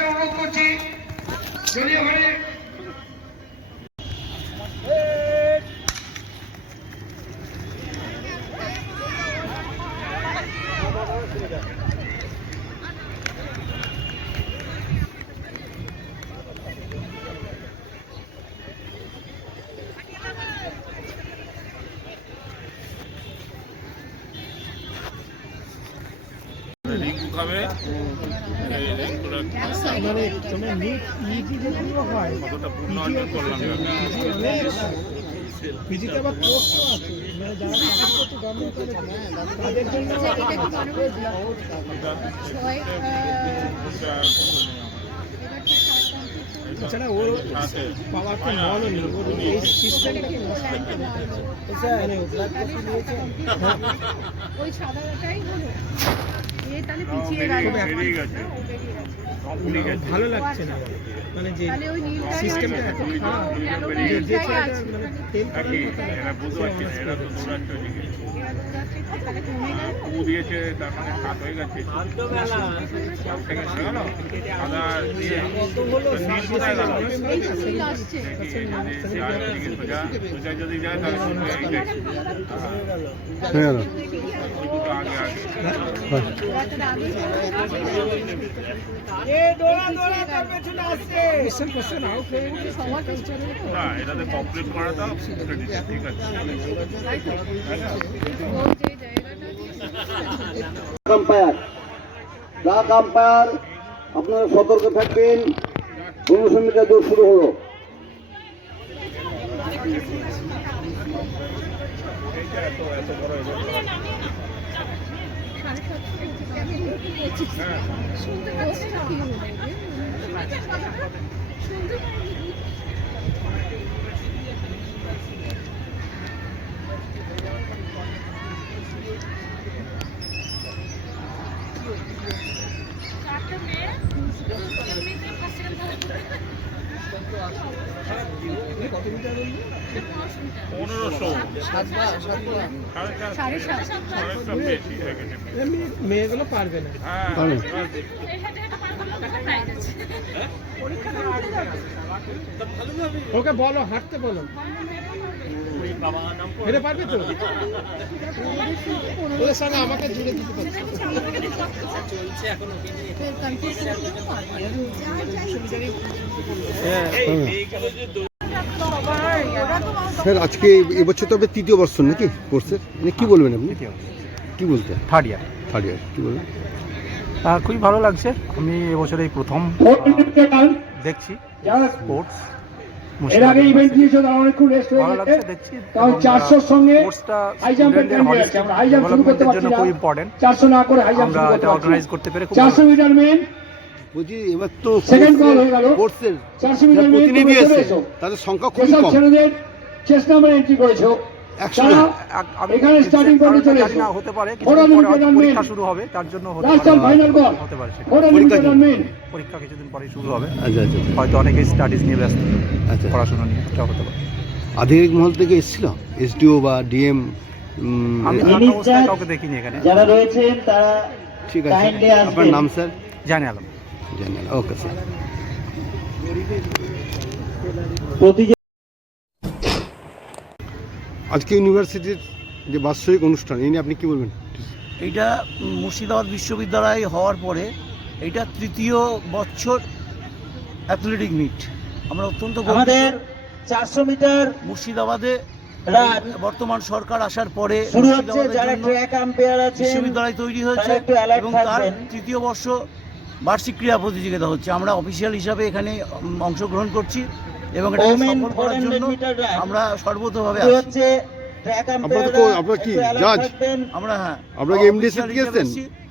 আম্পায়ারকে অনুরোধ করছি যদি ওখানে পিজিতে আবার পোস্টও আছে, মানে যারা চাকরি করছে গভর্নমেন্ট কলেজে তাদের জন্য এছাড়া ওর পাওয়ার তো মলও নেই, ওর এই সিস্টেমটা কি মানে ওই সাদাটাই হলো এ তাহলে পিছিয়ে গেছে। ভালো লাগছে না, মানে যে সিস্টেমটা এত খারাপ যে ছেলেটা মানে তেল দিয়েছে তার মানে সাত হয়ে গেছে যদি যায় তাহলে না এটাতে কমপ্লিট করা দাও, ঠিক আছে। ব্ল্যাক আম্পায়ার আপনারা সতর্ক থাকবেন। 1500 মিটার দৌড় শুরু হলো। মেয়েগুলো পারবে না। ওকে বলো হাঁটতে বলো, এটা পারবে তো? ওদের সঙ্গে আমাকে জুড়ে দিতে পারছে। স্যার আজকে এবছর তবে তৃতীয় বর্ষ নাকি কোর্সের, মানে কি বলবেন আপনি? কি বলতে? থার্ড ইয়ার কি বলবেন? খুবই ভালো লাগছে। আমি এবছর এই প্রথম দেখছি স্পোর্টস, ভালো লাগছে দেখছি। ডেভেলপমেন্টের জন্য খুব ইম্পর্টেন্ট, আমরা এটা অর্গানাইজ করতে পেরে খুব বলছি এবার তো কোর্সের প্রতিনিধি এসেছে, তাদের সংখ্যা খুবই কম। হতে পারে পরীক্ষা শুরু হবে, তার জন্য হতে পারে পরীক্ষা কিছুদিন পরে শুরু হবে। আচ্ছা, হয়তো অনেকেই স্টাডিজ নিয়ে ব্যস্ত, পড়াশোনা নিয়ে, এটা হতে পারে। আধিকারিক মহল থেকে এসেছিল, এসডিও বা ডিএম? আমি কাউকে দেখিনি এখানে। যারা রয়েছেন তারা ঠিক আছে। আপনার নাম স্যার? জানি আলম। Okay sir. আজকে ইউনিভার্সিটির যে বাৎসরিক অনুষ্ঠান, এই নিয়ে আপনি কি বলবেন? এইটা মুর্শিদাবাদ বিশ্ববিদ্যালয় হওয়ার পরে এইটা তৃতীয় বছর অ্যাথলেটিক মিট। আমরা অত্যন্ত আমাদের 400 মিটার মুর্শিদাবাদে বর্তমান সরকার আসার পরে বিশ্ববিদ্যালয় তৈরি হয়েছে এবং তার তৃতীয় বর্ষ বার্ষিক ক্রীড়া প্রতিযোগিতা হচ্ছে। আমরা অফিসিয়াল হিসাবে এখানে অংশগ্রহণ করছি এবং এটা সফল করার জন্য আমরা সর্বতোভাবে আছি।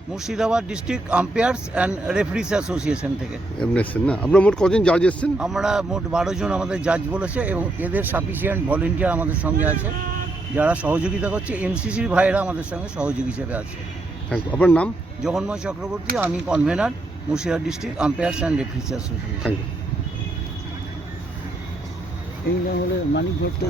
Murshidabad district umpires and referee's association থেকে। আপনারা মোট কজন জাজ এসেছেন? আমরা মোট 12 জন আমাদের জাজ বলেছে এবং এদের সাফিসিয়েন্ট ভলেন্টিয়ার আমাদের সঙ্গে আছে যারা সহযোগিতা করছে। এনসিসির ভাইয়েরা আমাদের সঙ্গে সহযোগী হিসেবে আছে। আপনার নাম? জগন্ময় চক্রবর্তী, আমি convener Murshidabad district umpires and referee's association. এই না হলে মানিক ভট্ট।